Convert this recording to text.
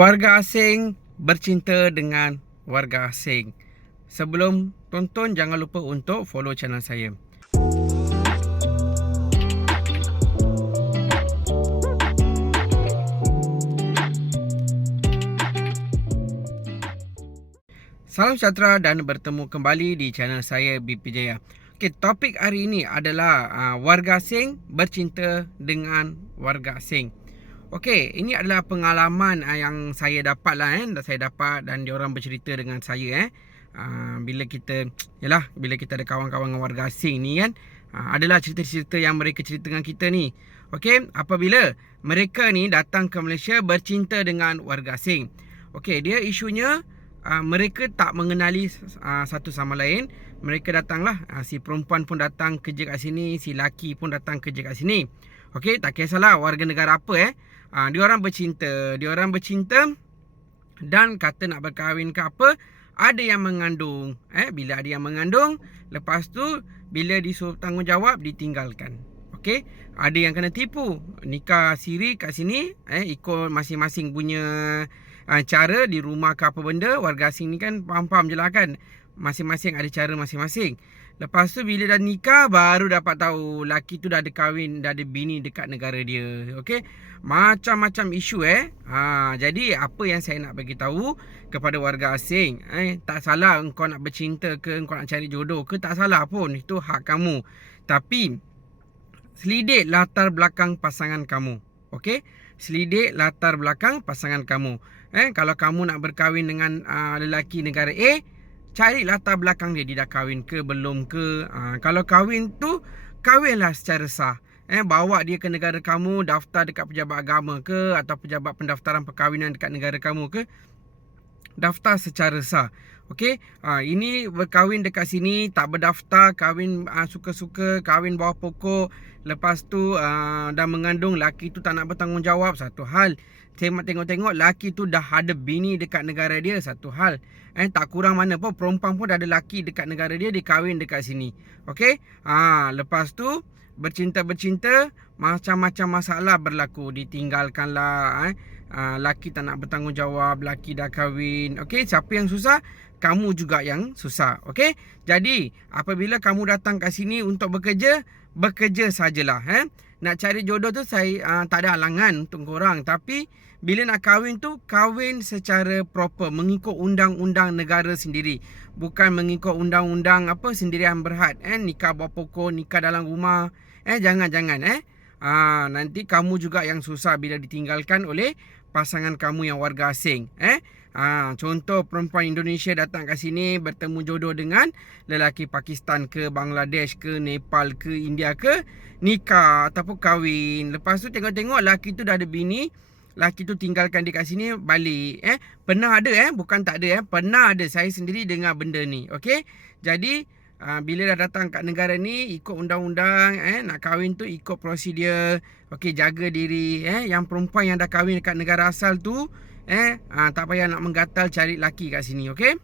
Warga asing bercinta dengan warga asing. Sebelum tonton, jangan lupa untuk follow channel saya. Salam sejahtera dan bertemu kembali di channel saya BP Jaya. Okey, topik hari ini adalah warga asing bercinta dengan warga asing. Okey, ini adalah pengalaman yang saya dapat lah saya dapat dan diorang bercerita dengan saya bila kita ada kawan-kawan dengan warga asing ni kan, adalah cerita-cerita yang mereka cerita dengan kita ni. Okey, apabila mereka ni datang ke Malaysia bercinta dengan warga asing. Okey, dia isunya mereka tak mengenali satu sama lain. Mereka datanglah, si perempuan pun datang kerja kat sini, si laki pun datang kerja kat sini. Okey, tak kisahlah warga negara apa diorang bercinta dan kata nak berkahwin ke apa, ada yang mengandung. Bila ada yang mengandung, lepas tu bila disuruh tanggungjawab ditinggalkan. Okey, ada yang kena tipu, nikah siri kat sini, ikut masing-masing punya cara di rumah ke apa benda. Warga asing ni kan faham-faham je lah kan, masing-masing ada cara masing-masing. Lepas tu bila dah nikah baru dapat tahu laki tu dah ada kahwin, dah ada bini dekat negara dia. Okey, macam-macam isu jadi apa yang saya nak bagi tahu kepada warga asing, tak salah engkau nak bercinta ke, engkau nak cari jodoh ke, tak salah pun, itu hak kamu. Tapi selidik latar belakang pasangan kamu. Okey, selidik latar belakang pasangan kamu. Kalau kamu nak berkahwin dengan lelaki negara A, cari latar belakang dia dah kahwin ke belum ke. Kalau kahwin tu, kahwinlah secara sah. Bawa dia ke negara kamu, daftar dekat pejabat agama ke atau pejabat pendaftaran perkahwinan dekat negara kamu ke, daftar secara sah. Okey, ini berkahwin dekat sini tak berdaftar, kahwin suka-suka, kahwin bawah pokok, lepas tu dah mengandung, laki tu tak nak bertanggungjawab, satu hal. Tengok-tengok laki tu dah ada bini dekat negara dia, satu hal. Tak kurang mana pun, perempuan pun dah ada laki dekat negara dia, dia kahwin dekat sini. Okey, lepas tu bercinta, macam-macam masalah berlaku, ditinggalkanlah. Laki tak nak bertanggungjawab, laki dah kahwin. Okey, siapa yang susah? Kamu juga yang susah. Okey, jadi apabila kamu datang kat sini untuk bekerja sajalah. Nak cari jodoh tu saya tak ada halangan untuk korang, tapi bila nak kahwin tu, kahwin secara proper, mengikut undang-undang negara sendiri, bukan mengikut undang-undang sendirian berhad. Nikah bawah pokok, nikah dalam rumah. Jangan. Nanti kamu juga yang susah bila ditinggalkan oleh pasangan kamu yang warga asing. Contoh perempuan Indonesia datang kat sini bertemu jodoh dengan lelaki Pakistan ke, Bangladesh ke, Nepal ke, India ke, nikah ataupun kahwin. Lepas tu tengok-tengok laki tu dah ada bini, laki tu tinggalkan dia kat sini, balik. Pernah ada bukan tak ada pernah ada, saya sendiri dengar benda ni. Okey, jadi bila dah datang kat negara ni, ikut undang-undang, nak kahwin tu ikut prosedur. Okey, jaga diri. Yang perempuan yang dah kahwin dekat negara asal tu, tak payah nak menggatal cari laki kat sini. Okey.